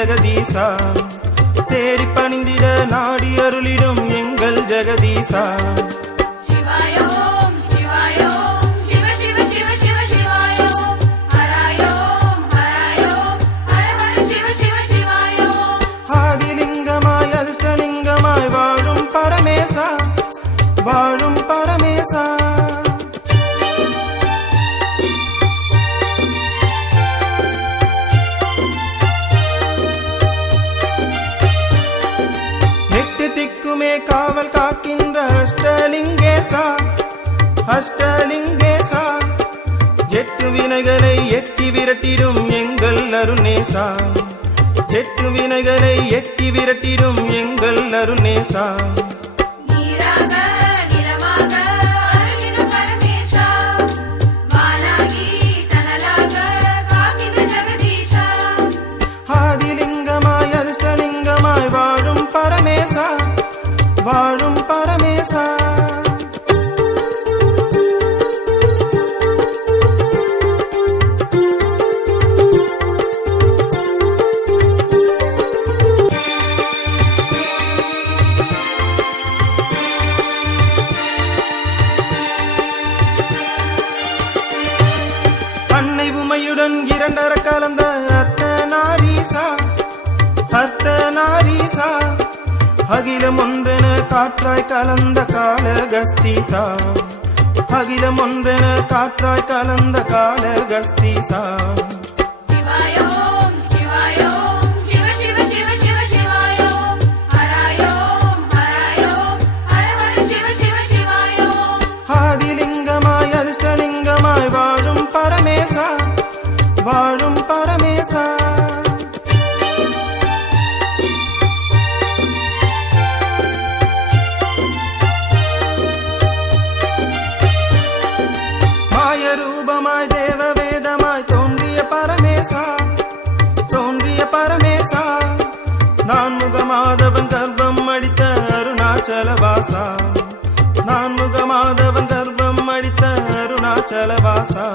ஜெகதீசா தேடி பணிந்திட நாடி அருளிடும் எங்கள் ஜெகதீசா ஆதிலிங்கமாய் அதிர்ஷ்டலிங்கமாய் வாழும் பரமேசா வாழும் பரமேசா காவல் காக்கின்ற அஷ்டலிங்கேசா அஷ்டலிங்கேசா எட்டு வினைகளை எட்டி விரட்டிடும் எங்கள் அருணேசா எட்டு வினைகளை எட்டி விரட்டிடும் எங்கள் அருணேசா ஆதிலிங்கமாய் அதிர்ஷ்டலிங்கமாய் வாழும் பரமேசா வாழும் பரமேசா அன்னை உமையுடன் இரண்டர கலந்த அர்த்தநாரீசா அர்த்தநாரீசா அகிலம் ஒன்றென காற்றாய் கலந்த காலகஸ்தீசா அகிலம் ஒன்றென காற்றாய் கலந்த காலகஸ்தீசா ஆதிலிங்கமாய் அதிர்ஷ்டலிங்கமாய் வாழும் பரமேசா வாழும் பரமேசா ரூபமாய் தேவ வேதமாய் தோன்றிய பரமேசா நான் முகமாதவன் கர்ப்பம் அடித்த அருணாச்சலவாசா நான் முகமாதவன் கர்ப்பம் அடித்த அருணாச்சலவாசா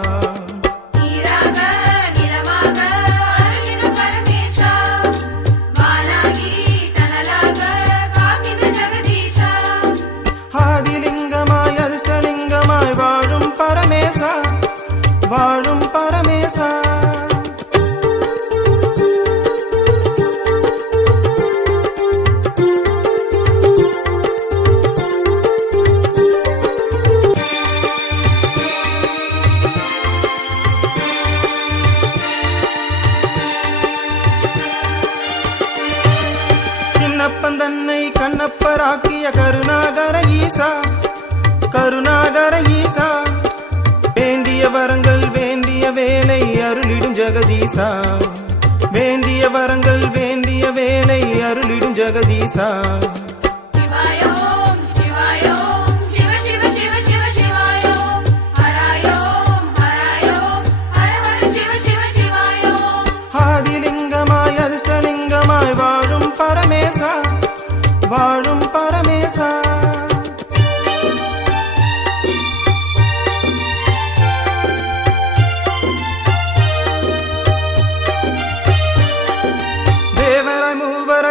ஆதிலிங்கமாய் அதிர்ஷ்டலிங்கமாய் வாழும் பரமேசா வாழும் பரமேசா சின்னப்பன் தன்னை கண்ணப்பராக்கிய கருணாகர ஈசா கருணாகர ஈசா வேண்டிய வரங்கள் வேண்டிய வேலை அருளிடும் ஜெகதீசா வேண்டிய வரங்கள் வேண்டிய வேலை அருளிடும் ஜெகதீசா ஆதிலிங்கமாய் அதிர்ஷ்டலிங்கமாய் வாழும் பரமேசா வாழும் பரமேசா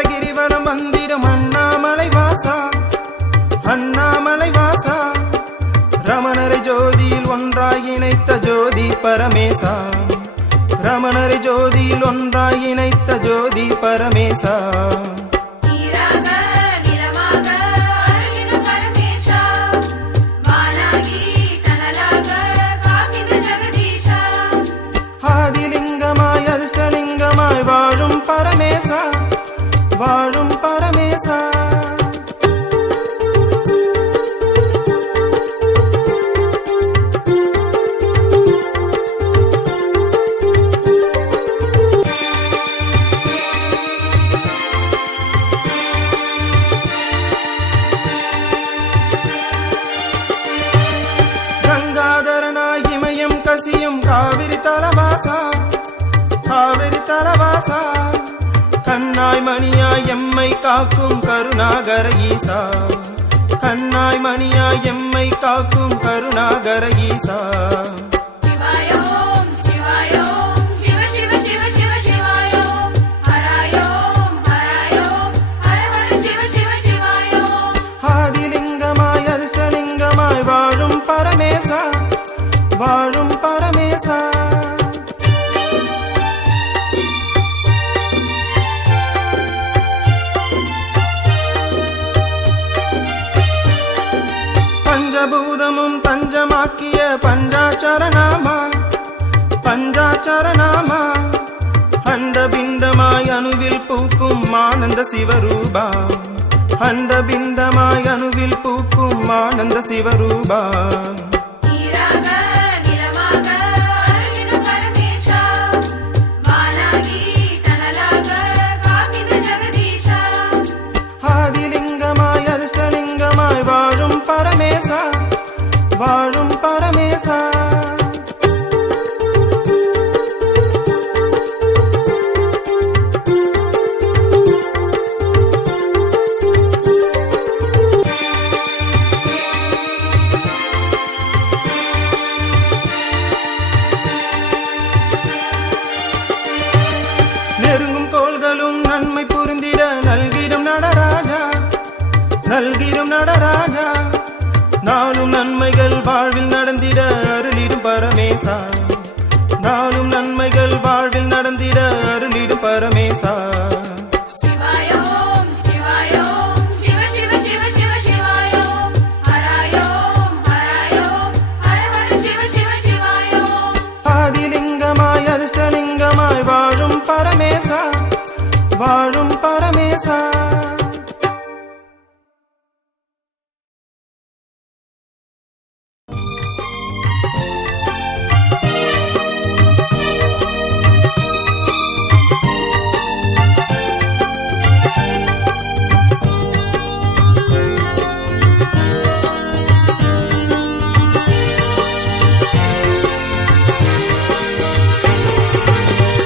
கிரிவலம் வந்திடும் அண்ணாமலை வாசா அண்ணாமலை வாசா ரமணரை ஜோதியில் ஒன்றாய் இணைத்த ஜோதி பரமேசா ரமணரை ஜோதியில் ஒன்றாய் இணைத்த ஜோதி பரமேசா ஆதிலிங்கமாய் அதிர்ஷ்டலிங்கமாய் வாழும் பரமேசா வாழும் பரமேசா கங்காதரனாய் இமயம் கசியும் காவிரி தலவாசா காவிரி தலவாசா கண்ணாய் மணியாய் எம்மை காக்கும் கருணாகர ஈசா கண்ணாய் மணியாய் எம்மை காக்கும் கருணாகர ஈசா சிவாயோம் சிவாயோம் சிவ சிவ சிவ சிவ சிவாயோம் ஹராயோம் பஞ்சபூதமும் தஞ்சமாக்கிய பஞ்சாட்சரநாமா பஞ்சாட்சரநாமா அண்டபிண்டமாய் அணுவில் பூக்கும் ஆனந்த சிவரூபா அண்டபிண்டமாய் அணுவில் பூக்கும் ஆனந்த சிவரூபா ஆதிலிங்கமாய் அதிர்ஷ்டலிங்கமாய் வாழும் பரமேசா வாழும் பரமேசா நெருங்கும் கோள்களும் நன்மை புரிந்திட நல்கிடும் நடராஜா நல்கிடும் நடராஜா நாளும் நன்மைகள் வாழ்வில் நடந்திட அருளிடும் பரமேசா நாளும் நன்மைகள் வாழ்வில் நடந்திட அருளிடும் பரமேசா ஆதிலிங்கமாய் அதிர்ஷ்டலிங்கமாய் வாழும் பரமேசா வாழும் பரமேசா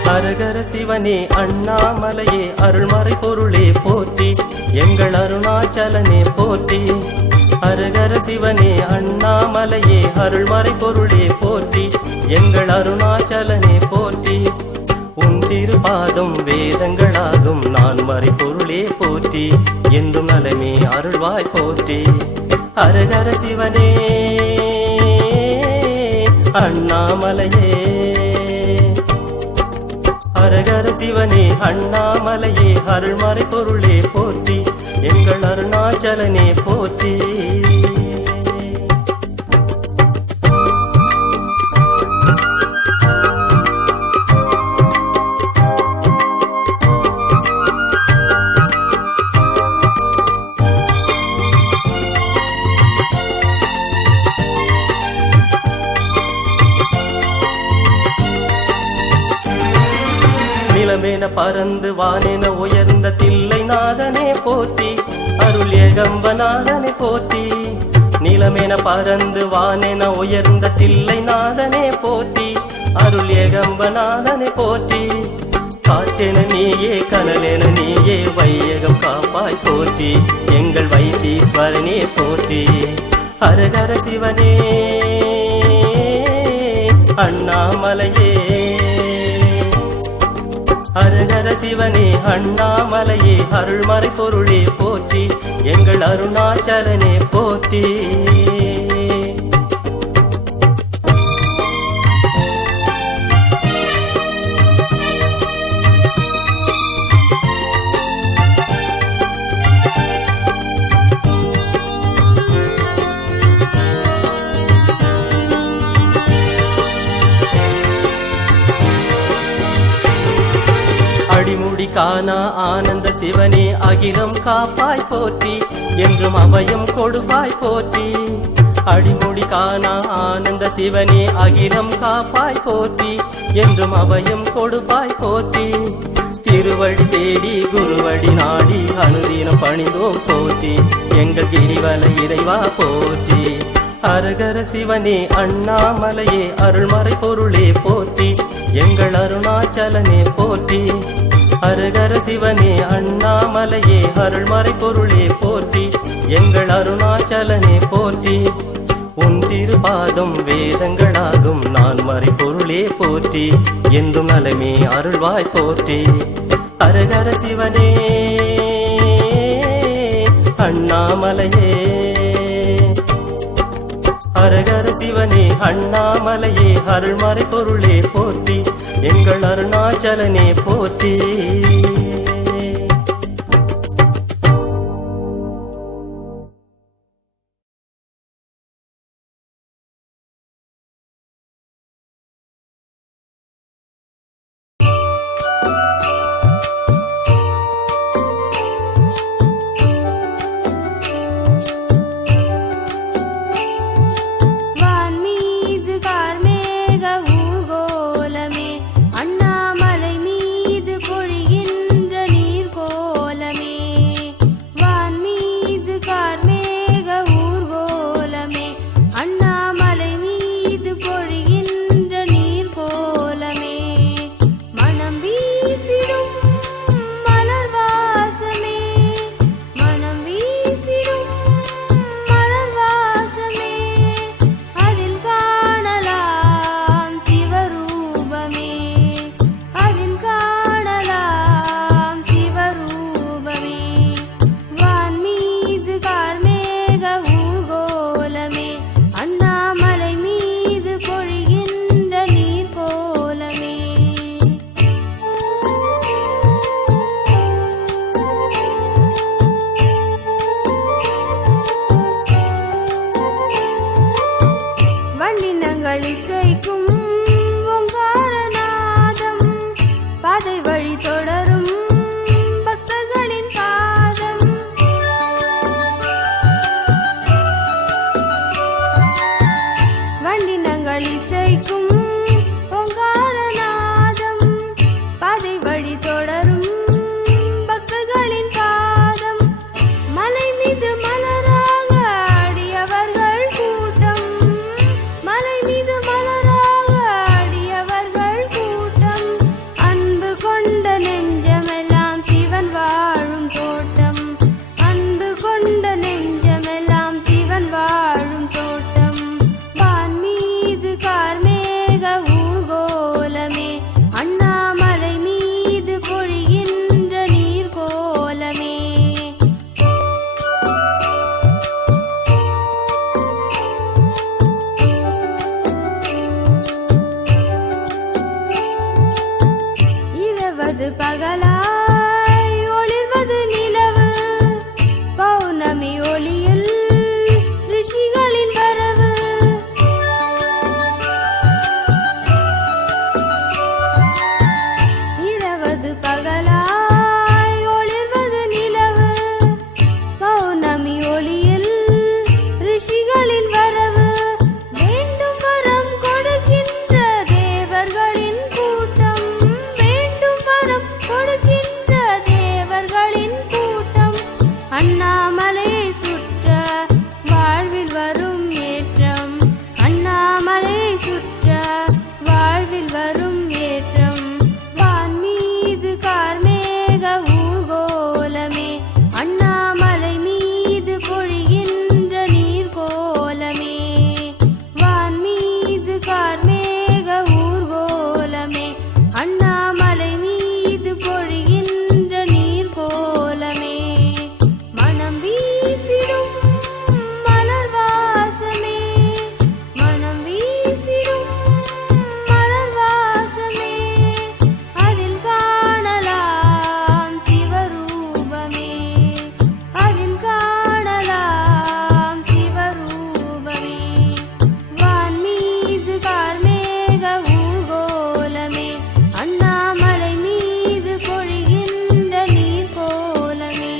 ஹரஹர சிவனே அண்ணாமலையே அருள்மறை பொருளே போற்றி எங்கள் அருணாச்சலனே போற்றி ஹரஹர சிவனே அண்ணாமலையே அருள்மறை பொருளே போற்றி எங்கள் அருணாச்சலனே போற்றி உன் திருபாதம் வேதங்களாகும் நான் மறை பொருளே போற்றி என்றும் நலமே அருள்வாய் போற்றி ஹரஹர சிவனே அண்ணாமலையே ஹரஹர சிவனே அண்ணாமலையே அருள்மறை பொருளே போற்றி எங்கள் அருணாச்சலனே போற்றி நிலமேன பறந்து வானென உயர்ந்த தில்லை நாதனே போற்றி அருள் ஏகம்பநாதனே போற்றி நிலமேன பறந்து வானென உயர்ந்த தில்லை நாதனே போற்றி அருள் ஏகம்பநாதனே போற்றி காற்றென நீயே கனலென நீயே வையகம் காப்பாய் போற்றி எங்கள் வைத்தீஸ்வரனே போற்றி ஹரஹர சிவனே அண்ணாமலையே ஹரஹர சிவனே அண்ணாமலையே அருள்மறை பொருளே போற்றி எங்கள் அருணாச்சலனே போற்றி அடிமுடி காணா ஆனந்த சிவனே அகிலம் காப்பாய் போற்றி என்றும் அபயம் கொடுப்பாய் போற்றி அடிமுடி காணா ஆனந்த சிவனே அகிலம் காப்பாய் போற்றி என்றும் அபயம் கொடுப்பாய் போற்றி திருவடி தேடி குருவடி நாடி அனுதினம் பணிந்தோம் போற்றி எங்கள் கிரிவல இறைவா போற்றி ஹரஹர சிவனே அண்ணாமலையே அருள்மறை பொருளே போற்றி எங்கள் அருணாச்சலனே போற்றி ஹரஹர சிவனே அண்ணாமலையே அருள்மறை பொருளே போற்றி எங்கள் அருணாச்சலனே போற்றி உன் திருபாதம் வேதங்களாகும் நான் மறை பொருளே போற்றி என்றும் நலமே அருள்வாய் போற்றி ஹரஹர சிவனே அண்ணாமலையே ஹரஹர சிவனே அண்ணாமலையே அருள்மறை பொருளே போற்றி எங்கள் அருணாச்சலனே போற்றி இரவது பகலாய் ஒளிர்வது நிலவு பௌர்ணமி ஒளியில் ரிஷிகளின் வரவு இரவது பகலாய் ஒளிர்வது நிலவு பௌர்ணமி ஒளியில் ரிஷிகளின் வரவு வேண்டும் வரம் கொடுக்கின்ற தேவர்களின் கூட்டம் வேண்டும் வரம் கொடுக்கின்ற தேவர்களின் கூட்டம் அண்ணாமலையை சுற்ற வாழ்வில் வரும் ஏற்றம் அண்ணாமலையை சுற்ற வாழ்வில் வரும் ஏற்றம் வான் மீது கார்மேக ஊர்கோலமே அண்ணாமலை மீது பொழிகின்ற நீர்கோலமே வான் மீது கார்மேக ஊர்கோலமே அண்ணாமலை மீது பொழிகின்ற நீர்கோலமே மனம் வீசிடும் மலர் வாசமே மனம் வீசிடும் மலர் வாசமே அதில் காணலாம் சிவரூபமே அதில் காணலாம் சிவரூபமே வான் மீது கார்மேக ஊர்கோலமே அண்ணாமலை மீது பொழிகின்ற நீர்கோலமே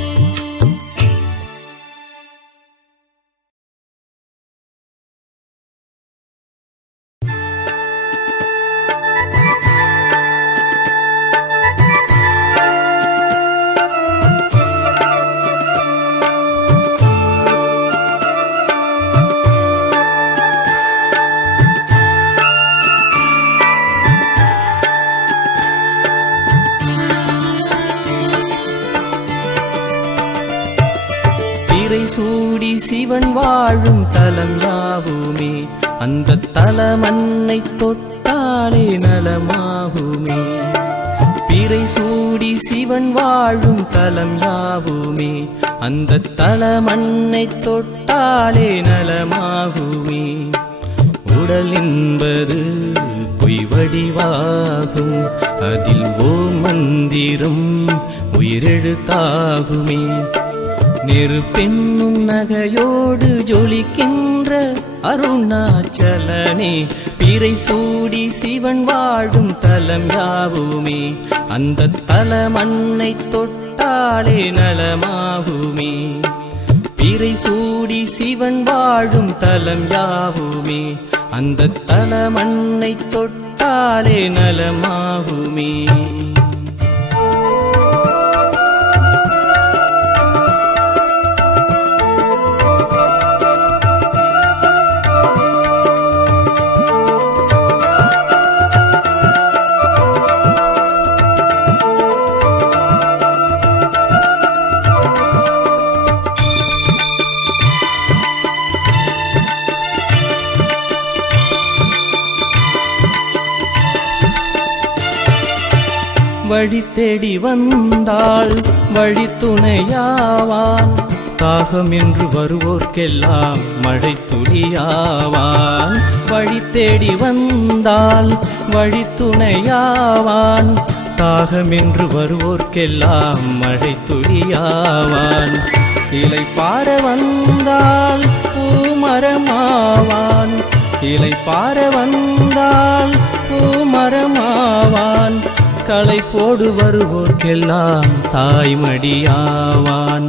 பிறை சூடி சிவன் வாழும் தலம் யாவுமே அந்த தலமன்னை தொட்டாலே நலமாகுமே பிறை சூடி சிவன் வாழும் தலம் யாவுமே அந்த தலமன்னை தொட்டாலே நலமாகுமே உடல் என்பது பொய் வடிவாகும் அதில் ஓம் மந்திரம் உயிரெழுத்தாகுமே நெருப்பென்னும் நகையோடு ஜொலிக்கின்ற அருணாச்சலனே பிறை சூடி சிவன் வாழும் தலம் யாவுமே அந்த தலமன்னை தொட்டாலே நலமாகுமே பிறை சூடி சிவன் வாழும் தலம் யாவுமே அந்த தலமன்னை தொட்டாலே நலமாகுமே வழி தேடி வந்தால் வழி துணையாவான் தாகம் என்று வருவோர்க்கெல்லாம் மழை துளியாவான் வழி தேடி வந்தால் வழி துணையாவான் தாகம் என்று வருவோர்க்கெல்லாம் மழை துளியாவான் இலை பார வந்தால் பூமரமாவான் இலை பார வந்தால் பூமரமாவான் களை போடு வருவோர்க்கெல்லாம் தாய்மடியாவான்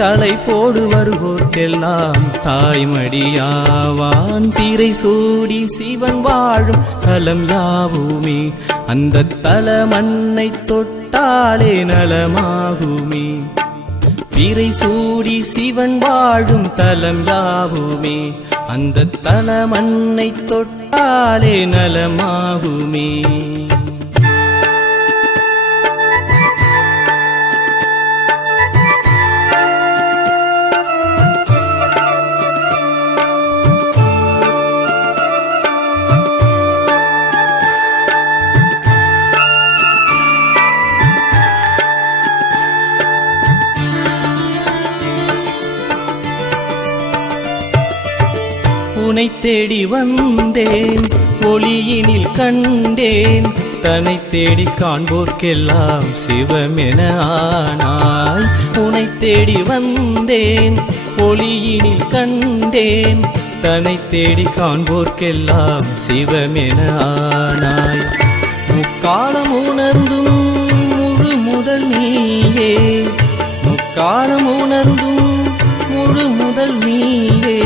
களை போடு வருவோர்க்கெல்லாம் தாய்மடியாவான் பிறை சூடி சிவன் வாழும் தலம் யாவுமே அந்த தலமன்னை தொட்டாலே நலமாகுமே பிறை சூடி சிவன் வாழும் தலம் யாவுமே அந்த தலமன்னை தொட்டாலே நலமாகுமே உனை தேடி வந்தேன் ஒளியினில் கண்டேன் தன்னை தேடி காண்போர்க்கெல்லாம் சிவமென ஆனாய். உனை தேடி வந்தேன் ஒளியினில் கண்டேன், தன்னை தேடி காண்போர்க்கெல்லாம் சிவமென ஆனாய். முக்காலம் உணர்ந்தும் முழு முதல் நீயே, முக்காலம் உணர்ந்தும் முழு முதல் நீயே,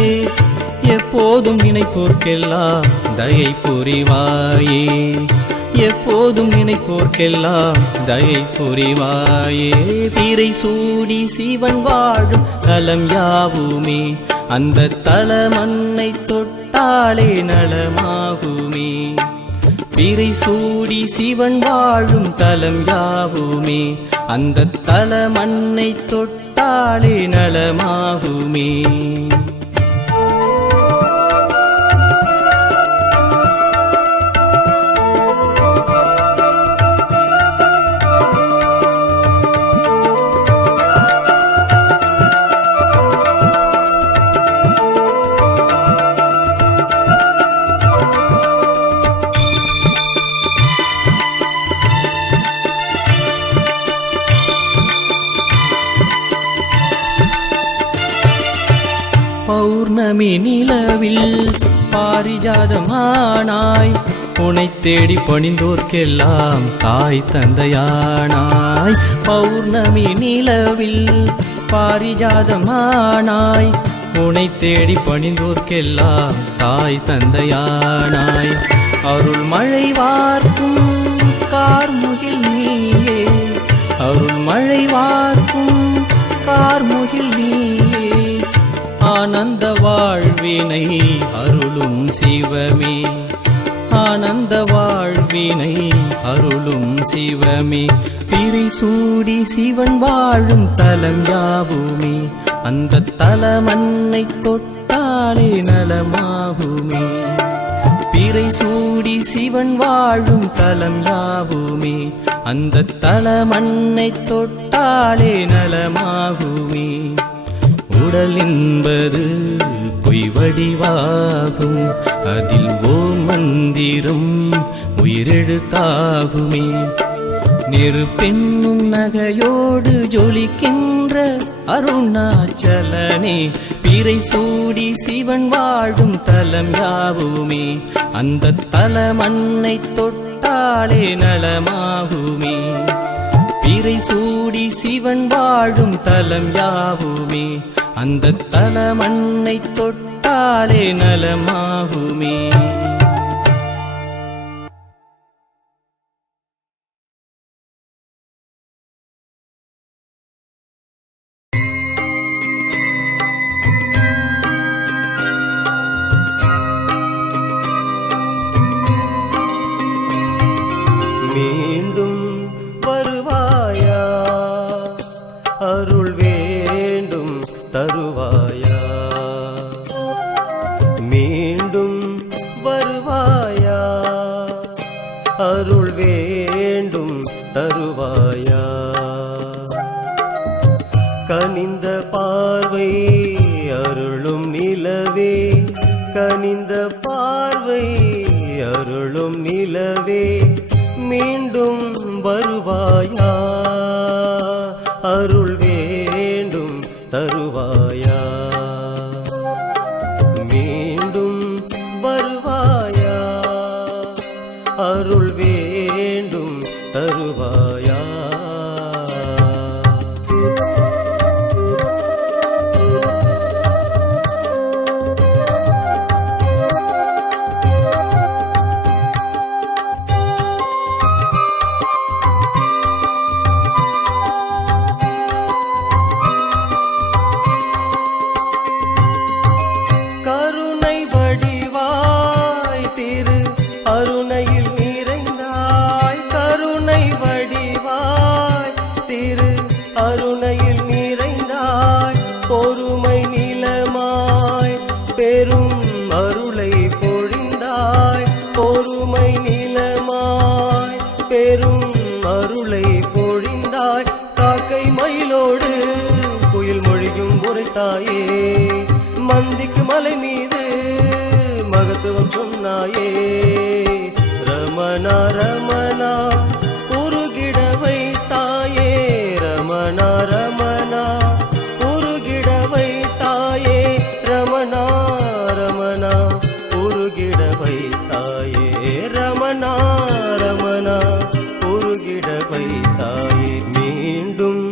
எப்போதும் நினைப்போர்க்கெல்லாம் தயை புரிவாயே, எப்போதும் நினைப்போர்க்கெல்லாம் தயை புரிவாயே. பிறை சூடி சிவன் வாழும் தலம் யாவுமே, அந்த தலமண்ணை தொட்டாலே நலமாகுமே. பிறை சூடி சிவன் வாழும் தலம் யாவுமே, அந்த தலமண்ணை தொட்டாலே நலமாகுமே. பௌர்ணமி நிலவில் பாரிஜாதமானாய், உனை தேடி பணிந்தோர்க்கெல்லாம் தாய் தந்தையானாய். பௌர்ணமி நிலவில் பாரிஜாதமானாய், உனை தேடி பணிந்தோர்க்கெல்லாம் தாய் தந்தையானாய். அருள் மழை வார்க்கும் கார்முகில் நீயே, அருள் மழை வார்க்கும் கார்முகில் நீயே, ஆனந்த வாழ்வினை அருளும் சிவமே, ஆனந்த வாழ்வினை அருளும் சிவமே. பிறை சூடி சிவன் வாழும் தலம் யாவுமே, அந்த தலமண்ணை தொட்டாலே நலமாகுமே. பிறை சூடி சிவன் வாழும் தலம் யாவுமே, அந்த தலமண்ணை தொட்டாலே நலமாகுமே. உடல் என்பது பொய் வடிவாகும், அதில் ஓம் மந்திரம் உயிரெழுத்தாகுமே. நெருப்பெண்ணும் நகையோடு ஜொலிக்கின்ற அருணாச்சலனே, பிறை சூடி சிவன் வாழும் தலம் யாவுமே, அந்த தலமண்ணை தொட்டாலே நலமாகுமே. பிறை சூடி சிவன் வாழும் தலம் யாவுமே, அந்த தலமண்ணை தொட்டாலே நலமாகுமே. மீண்டும் வருவாயா, அருள் வேண்டும் தருவாயா. மீண்டும் வருவாயா, அருள் வேண்டும் தருவாயா. கனிந்த பார்வை அருளும் நிலவே, கனிந்த பார்வை அருளும் நிலவே, மீண்டும் வருவாயா, அருள் வேண்டும் தருவாயா. மீண்டும் வருவாயா, அருள் வேண்டும் தருவாயா. கருணை வடிவாய் திரு அருணையில் நிறைந்தாய், கருணை வடிவாய் திரு அருணையில் நிறைந்தாய். பொறுமை நிலமாய் பெரும் அருளை பொழிந்தாய், பொறுமை நிலமாய் பெரும் அருளை பொழிந்தாய். காக்கை மயிலோடு குயில் மொழியும் உரைத்தாயே, மந்திக்கு மலை மீது மகத்துவம் சொன்னாயே. ரமணா ரமணா உருகிட வைத்தாயே ரமணா ரமணா உருகிட வைத்தாயே ரமணா ரமணா உருகிட வைத்தாயே ரமணா ரமணா உருகிட வைத்தாயே மீண்டும்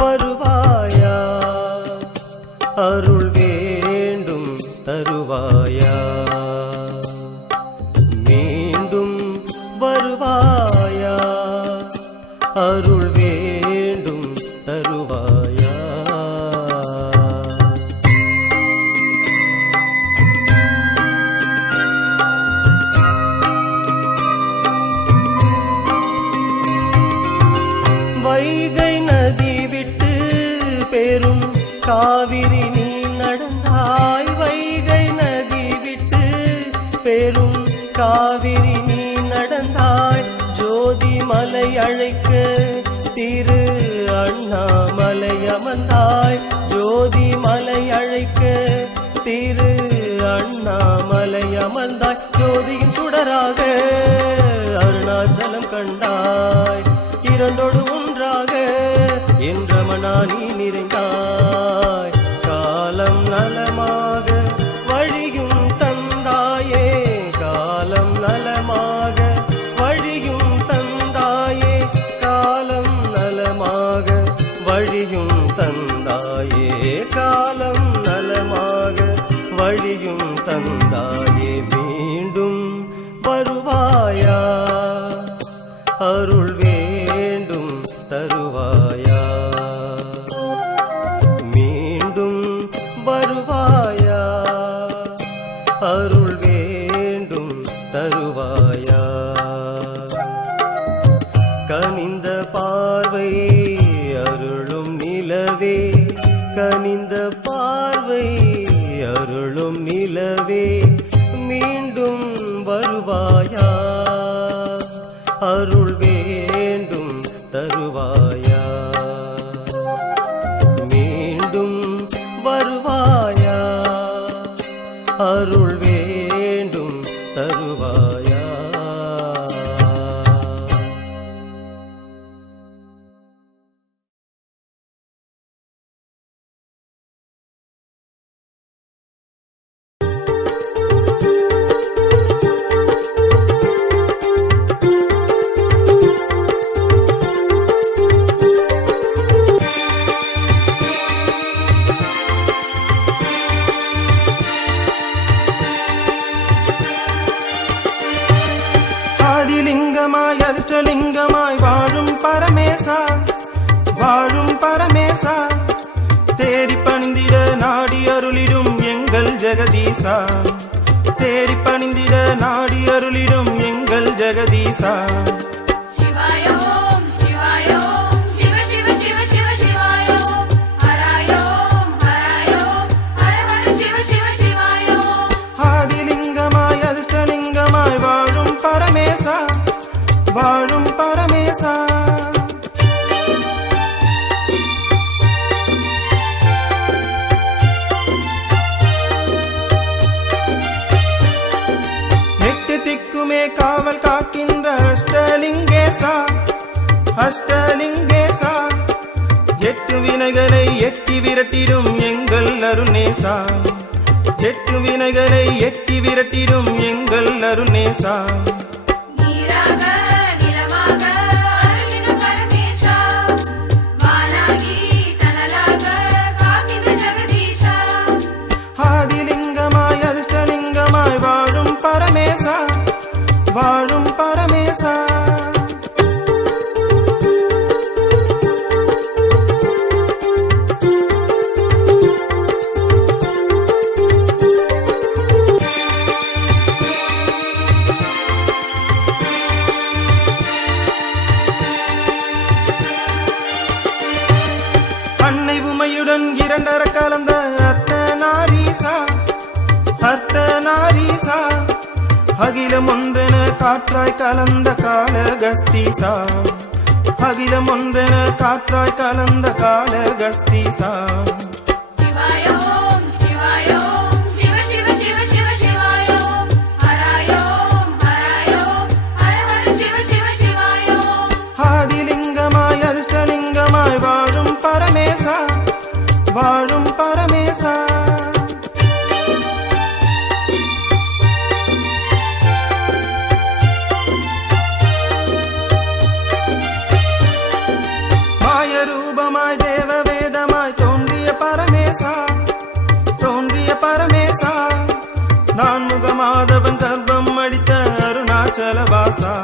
வருவாயா அருள் வேண்டும் தருவாயா மீண்டும் வருவாயா அருள் வேண்டும் தருவாயா வைகை நதி விட்டு பெரும் காவிரி நீ நடந்தாய் வைகை நதி விட்டு பெரும் காவிரி நீ நடந்தாய் ஜோதி மலை அழைக்க திரு அண்ணாமலை அமர்ந்தாய் ஜோதி மலை அழைக்க திரு அண்ணாமலை அமர்ந்தாய் ஜோதியின் சுடராக அருணாச்சலம் கண்டாய் இரண்டோடு ஒன்றாக என் ரமணா நீ நிறைந்தாய் காலம் நலமாக வழியும் தந்தாயே காலம் நலமாக வழியும் தந்தாயே காலம் நலமாக வழியும் தந்தாயே காலம் நலமாக வழியும் தந்தாயே மீண்டும் வருவாயா அருள் வேண்டும் தருவாயா மீண்டும் வருவாயா அருள் வேண்டும் தருவாயா கனிந்த பார்வை அருளும் நிலவே கனிந்த பார்வை அருளும் நிலவே மீண்டும் வருவாயா அருள் வேண்டும் தருவாயா மீண்டும் வருவாயா அருள் வேண்டும் தருவாயா ஆதிலிங்கமாய் அதிர்ஷ்டலிங்கமாய் வாழும் பரமேசா வாழும் பரமேசா தேடி பணிந்திட நாடி அருளிடும் எங்கள் ஜெகதீசா தேடி பணிந்திட நாடி அருளிடும் எங்கள் ஜெகதீசா शिवाय ओम शिवाय ओम शिव शिव शिव शिव शिवाय ओम हराय ओम हराय ओम हर हर शिव शिव शिवाय ओम ஆதிலிங்கமாய் அதிர்ஷ்டலிங்கமாய் வாழும் பரமேசா வாழும் பரமேசா எட்டு திக்குமே காவல் காக்கின்ற அஷ்டலிங்கேசா அஷ்டலிங்கேசா எட்டு வினைகளை எட்டி விரட்டிடும் எங்கள் அருணேசா எட்டு வினைகளை எட்டி விரட்டிடும் எங்கள் அருணேசா நீராக நிலமாக அருளிடும் பரமேசா வானாகி தனலாக காக்கின்ற ஜெகதீசா ஆதிலிங்கமாய் அதிர்ஷ்டலிங்கமாய் வாழும் பரமேசா வாழும் பரமேசா அன்னை உமையுடன் இரண்டர கலந்த அர்த்தநாரீசா அர்த்தநாரீசா அகிலம் ஒன்றென காற்றாய் கலந்த காலகஸ்தீசா அகிலம் ஒன்றென காற்றாய் கலந்த காலகஸ்தீசா शिवाय ओम शिवाय ओम शिव शिव शिव शिव शिवाय ओम हराय ओम हराय ओम हर பரமேசா. மாய ரூபமாய் தேவ வேதமாய் தோன்றிய பரமேசா, தோன்றிய பரமேசா. நான் முகமாதவன் கர்ப்பம் அடித்த அருணாச்சலவாசா,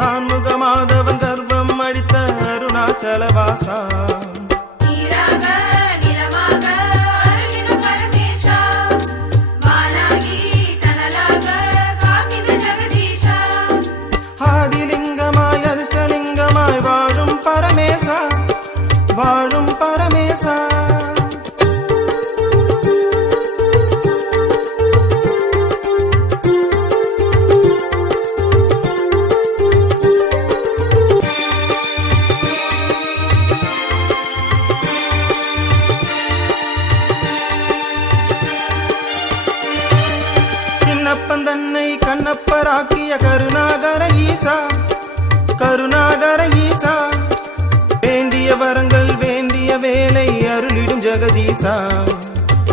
நான் முகமாதவன் கர்ப்பம் அடித்த அருணாச்சலவாசா. நீராக நிலமாக அருளிடும் பரமேசா, வானாகி தனலாக காக்கின்ற ஜெகதீஷா. ஆதிலிங்கமாய் அதிர்ஷ்டலிங்கமாய் வாழும் பரமேசா, வாழும் பரமேசா. சின்னப்பன் தன்னை கண்ணப்பராக்கிய கருணாகர ஈசா, கருணாகர ஈசா. வேண்டிய வரங்கள் வேண்டிய வேலை அருளிடும் ஜெகதீசா,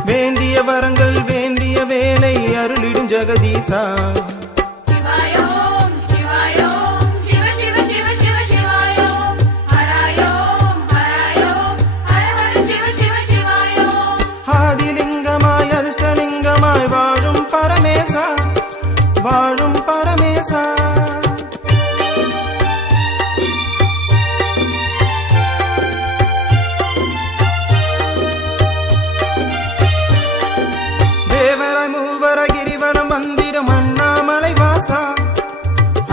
வேண்டிய வரங்கள் வேண்டிய வேலை அருளிடும் ஜெகதீசா. சிவாய ஓம் சிவாய ஓம் சிவ சிவ சிவ சிவ சிவாய ஓம் ஹராய ஓம் ஹராய ஓம் ஹர ஹர சிவ சிவ சிவாய ஓம். ஆதிலிங்கமாய் அதிர்ஷ்டலிங்கமாய் வாழும் பரமேசா, வாழும் பரமேசா. தேவராய் மூவராய் கிரிவலம் வந்திடும் அண்ணாமலை வாசா,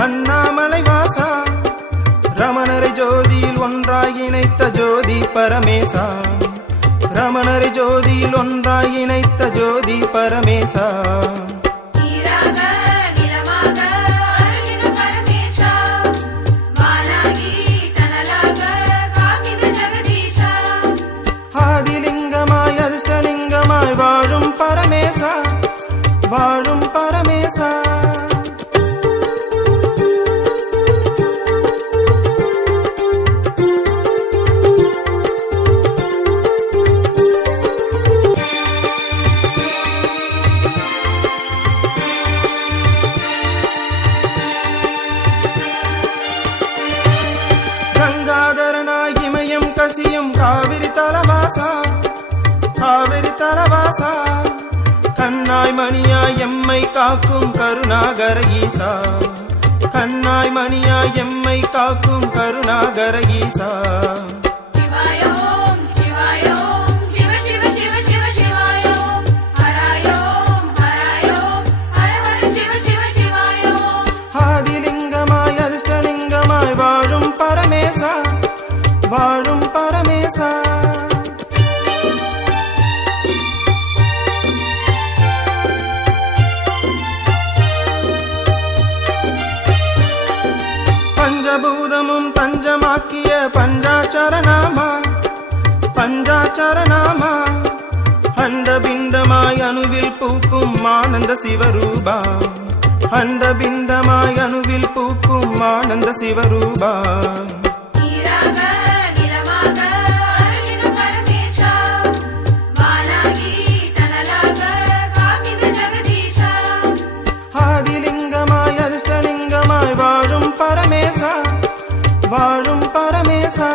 அண்ணாமலை வாசா. ரமணரை ஜோதியில் ஒன்றாய் இணைத்த ஜோதி பரமேசா, ரமணரை ஜோதியில் ஒன்றாய் இணைத்த ஜோதி பரமேசா. நீராக நிலமாக அருளிடும் பரமேசா, வானாகி தனலாக காக்கின்ற ஜெகதீஷா. ஆதிலிங்கமாய் அதிர்ஷ்டலிங்கமாய் வாழும் பரமேசா, வாழும் பரமேசா. கங்காதரனாய் இமயம் கசியும் காவிரி தலவாசா, காவிரி தலவாசா. கண்ணாய் மணியாய் எம்மை காக்கும் கருணாகர ஈசா, கண்ணாய் மணியாய் எம்மை காக்கும் கருணாகர ஈசா. சிவாய ஓம் சிவாய ஓம் சிவ சிவ சிவ சிவ சிவாய ஓம் ஹராய ஓம் ஹராய ஓம் ஹர ஹர சிவ சிவ சிவாய ஓம். ஆதிலிங்கமாய் அதிர்ஷ்டலிங்கமாய் வாழும் பரமேசா, வாழும் பரமேசா. பஞ்சபூதமும் தஞ்சமாக்கிய பஞ்சாட்சரநாமா, பஞ்சாட்சரநாமா. அண்டபிண்டமாய் அணுவில் பூக்கும் ஆனந்த சிவரூபா, அண்டபிண்டமாய் அணுவில் பூக்கும் ஆனந்த சிவரூபா. நீராக நிலமாக அருளிடும் பரமேசா, வானாகி தனலாக காக்கின்ற ஜெகதீஷா. ஆதிலிங்கமாய் அதிர்ஷ்டலிங்கமாய் வாழும் பரமேசா, வாழும் பரமேசா.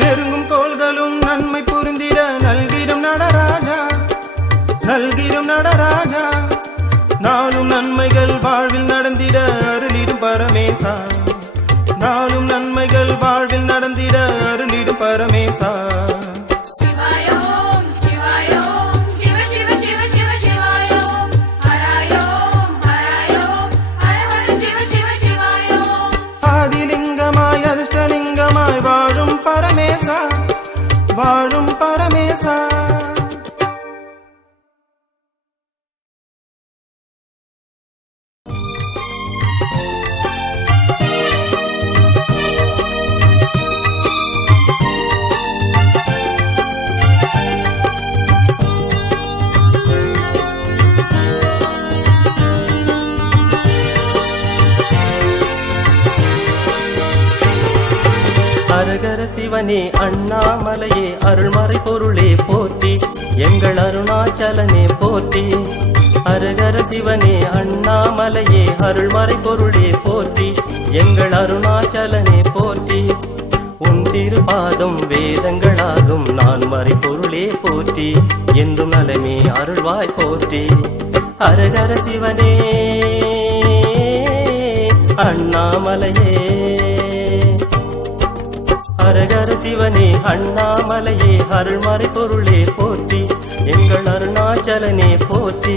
நெருங்கும் கோள்களும் நன்மை புரிந்திட நல்கிடும் நடராஜா, நல்கிடும் நடராஜா. நாளும் நன்மைகள் வாழ்வில் நடந்திட அருளிடும் பரமேசா, நாளும் நன்மைகள் வாழ்வில் நடந்திட அருளிடும் பரமேசா. சிவாய ஓம் சிவாய ஓம் சிவ சிவ சிவ சிவ சிவாய ஓம் ஹராய ஓம் ஹராய ஓம் ஹர ஹர சிவ சிவ சிவாய ஓம். ஆதிலிங்கமாய் அதிர்ஷ்டலிங்கமாய் வாழும் பரமேசா, வாழும் பரமேசா. சிவனே அண்ணாமலையே அருள்மறை பொருளே போற்றி எங்கள் அருணாச்சலனே போற்றி. ஹரஹர சிவனே அண்ணாமலையே அருள்மறை பொருளே போற்றி எங்கள் அருணாச்சலனே போற்றி. உன் திருபாதம் வேதங்களாகும் நான் மறை பொருளே போற்றி என்றும் நலமே அருள்வாய் போற்றி. ஹரஹர சிவனே அண்ணாமலையே ஹரஹர சிவனே அண்ணாமலையே அருள்மறை பொருளே போற்றி எங்கள் அருணாச்சலனே போற்றி.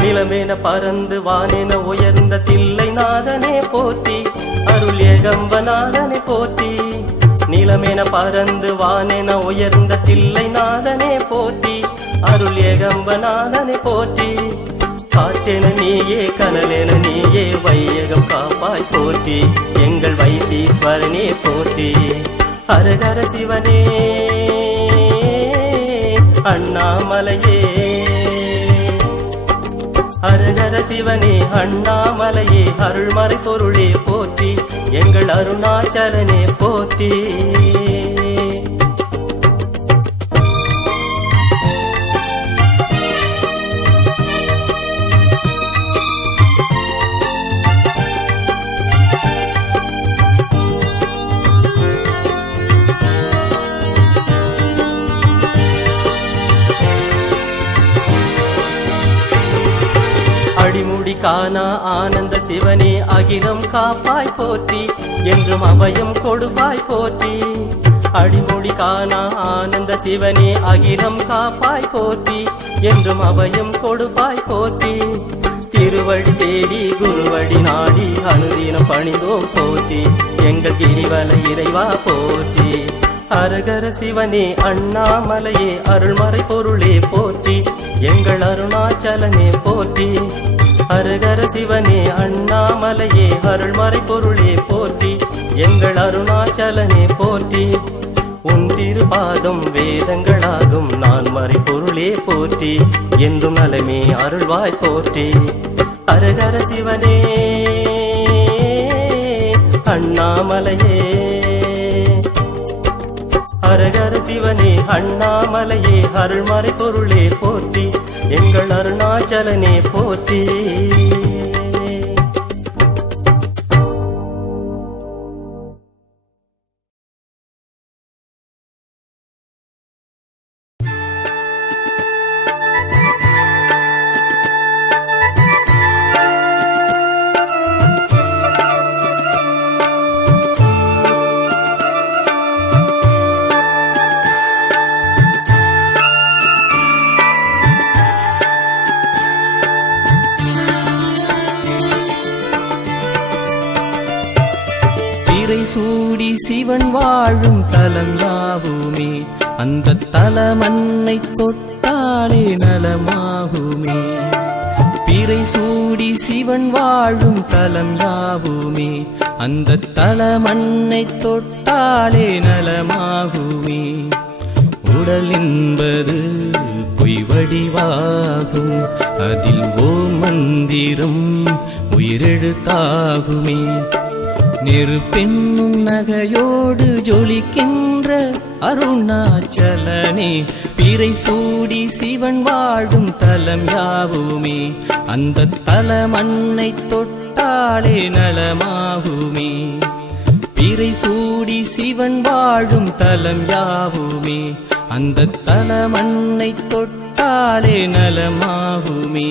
நிலமென பறந்து வானென உயர்ந்த தில்லை நாதனே போற்றி அருள் ஏகம்பநாதனே போற்றி. நிலமென பறந்து வானென உயர்ந்த தில்லை நாதனே போற்றி அருள் ஏகம்பநாதனே போற்றி. காற்றென நீயே கனலென நீயே வையகம் காப்பாய் போற்றி எங்கள் வைத்தீஸ்வரனே போற்றி. ஹரஹர சிவனே அண்ணாமலையே ஹரஹர சிவனே அண்ணாமலையே அருள்மறை பொருளே போற்றி எங்கள் அருணாச்சலனே போற்றி. அடிமுடி காணா ஆனந்த சிவனே அகிலம் காப்பாய் போற்றி என்றும் அபயம் கொடுப்பாய் போற்றி. அடிமுடி காணா ஆனந்த சிவனே அகிலம் காப்பாய் போற்றி என்றும் அபயம் கொடுப்பாய் போற்றி. திருவடி தேடி குருவடி நாடி அனுதினம் பணிந்தோம் போற்றி எங்கள் கிரிவல இறைவா போற்றி. ஹரஹர சிவனே அண்ணாமலையே அருள்மறை பொருளே போற்றி எங்கள் அருணாச்சலனே போற்றி. ஹரஹர சிவனே அண்ணாமலையே அருள்மறை பொருளே போற்றி எங்கள் அருணாச்சலனே போற்றி. உன் திருபாதம் வேதங்களாகும் நான் மறை பொருளே போற்றி என்றும் நலமே அருள்வாய் போற்றி. ஹரஹர சிவனே அண்ணாமலையே ஹரஹர சிவனே அண்ணாமலையே அருள்மறை பொருளே போற்றி எங்கள் அருணாச்சலனே போற்றி. சூடி சிவன் வாழும் தலம் யாவுமே அந்த தலமன்னை தொட்டாலே நலமாகுமே. பிறை சூடி சிவன் வாழும் தலம் யாவுமே அந்த தலமன்னை தொட்டாலே நலமாகுமே. உடல் என்பது பொய் வடிவாகும் அதில் ஓம் மந்திரம் உயிரெழுத்தாகுமே. நெருப்பென்னும் நகையோடு ஜொலிக்கின்ற அருணாச்சலனே பிறை சூடி சிவன் வாழும் தலம் யாவுமே அந்த தலமன்னை தொட்டாலே நலமாகுமே. பிறை சூடி சிவன் வாழும் தலம் யாவுமே அந்த தலமன்னை தொட்டாலே நலமாகுமே.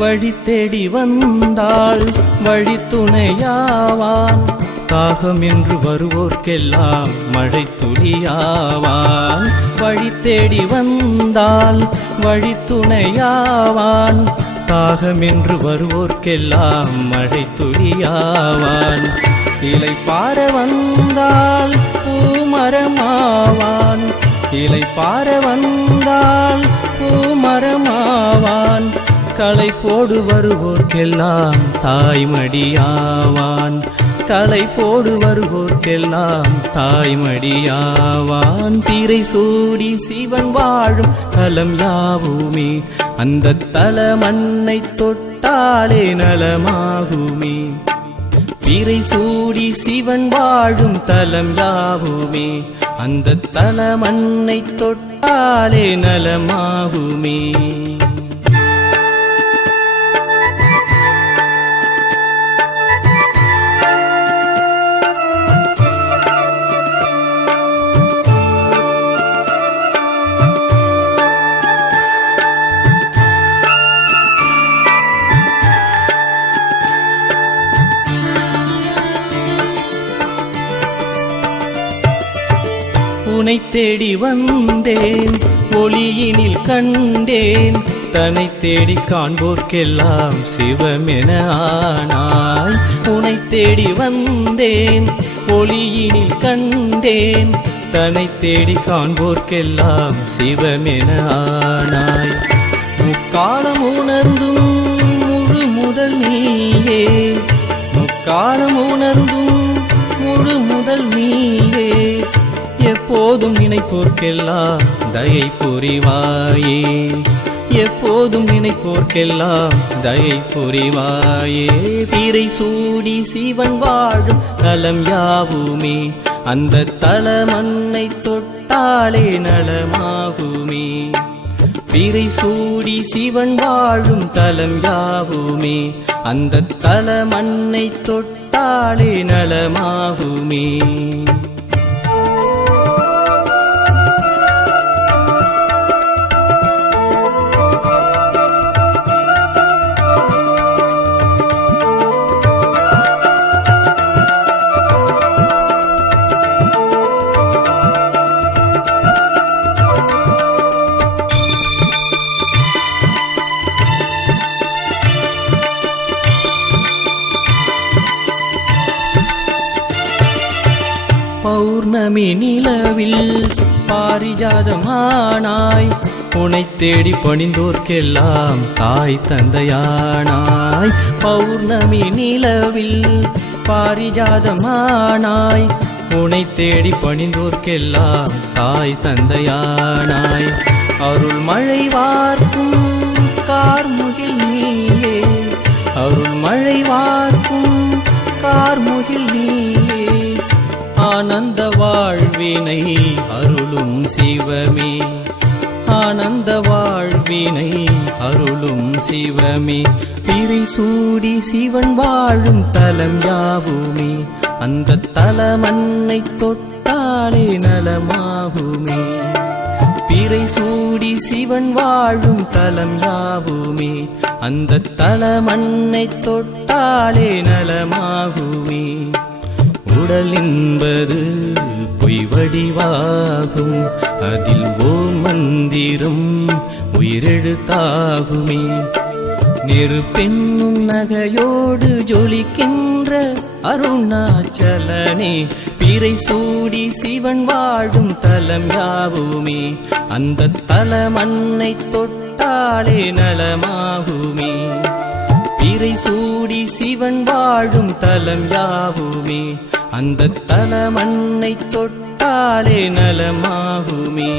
வழி தேடி வந்தாள் வழித்துணையாவான் தாகம் என்று வருவோர்க்கெல்லாம் மழை துளியாவான் வழி தேடி வந்தால் வழித்துணையாவான் தாகம் என்று வருவோர்க்கெல்லாம் மழை துளியாவான் இலை பார வந்தால் பூமரமாவான் இலை பார வந்தால் பூமரமாவான் களை போடு வருவோர்க்கெல்லாம் தாய்மடியாவான் களை போடு வருவோர்க்கெல்லாம் தாய்மடியாவான் திரை சூடி சிவன் வாழும் தலம் யாவுமே அந்த தல மண்ணை தொட்டாலே நலமாகுமே திரை சூடி சிவன் வாழும் தலம் யாவுமே அந்த தல மண்ணை தொட்டாலே நலமாகுமே உனை தேடி வந்தேன் ஒளியினில் கண்டேன் தன்னை தேடி காண்போர்க்கெல்லாம் சிவமென ஆனாய் உனை தேடி வந்தேன் ஒளியினில் கண்டேன் தன்னை தேடி காண்போர்க்கெல்லாம் சிவமென ஆனாய் முக்காலம் உணர்ந்தும் முழு முதல் நீயே முக்காலம் உணர்ந்தும் முழு முதல் நீயே எப்போதும் நினைப்போர்க்கெல்லாம் தயை புரிவாயே எப்போதும் நினைப்போர்க்கெல்லாம் தயை புரிவாயே திரை சூடி சிவன் வாழும் தலம் யாவுமே அந்த தல மண்ணை தொட்டாலே நலமாகுமே திரை சூடி சிவன் வாழும் தலம் யாவுமே அந்த தல மண்ணை தொட்டாலே நலமாகுமே பௌர்ணமி நிலவில் பாரிஜாதமானாய் உனை தேடி பணிந்தோர்க்கெல்லாம் தாய் தந்தையானாய் பௌர்ணமி நிலவில் பாரிஜாதமானாய் உனை தேடி பணிந்தோர்க்கெல்லாம் தாய் தந்தையானாய் அருள் மழை வார்க்கும் கார்முகில் நீயே அருள் மழை வார்க்கும் கார்முகில் நீயே ஆனந்த வாழ்வினை அருளும் சிவமே ஆனந்த வாழ்வினை அருளும் சிவமே திரை சூடி சிவன் வாழும் தலம் யாவுமே அந்த தல மண்ணை தொட்டாலே நலமாகுமே திரை சூடி சிவன் வாழும் தலம் யாவுமே அந்த தல மண்ணை தொட்டாலே நலமாகுமே உடல் என்பது பொய் வடிவாகும் அதில் ஓம் மந்திரம் உயிரெழுத்தாகுமே நெருப்பெண்ணும் நகையோடு ஜொலிக்கின்ற அருணாச்சலனே பிறை சூடி சிவன் வாழும் தலம் யாவுமே அந்த தல மண்ணை தொட்டாலே நலமாகுமே பிறை சூடி சிவன் வாழும் தலம் யாவுமே அந்த தல மண்ணை தொட்டாலே நலமாகுமே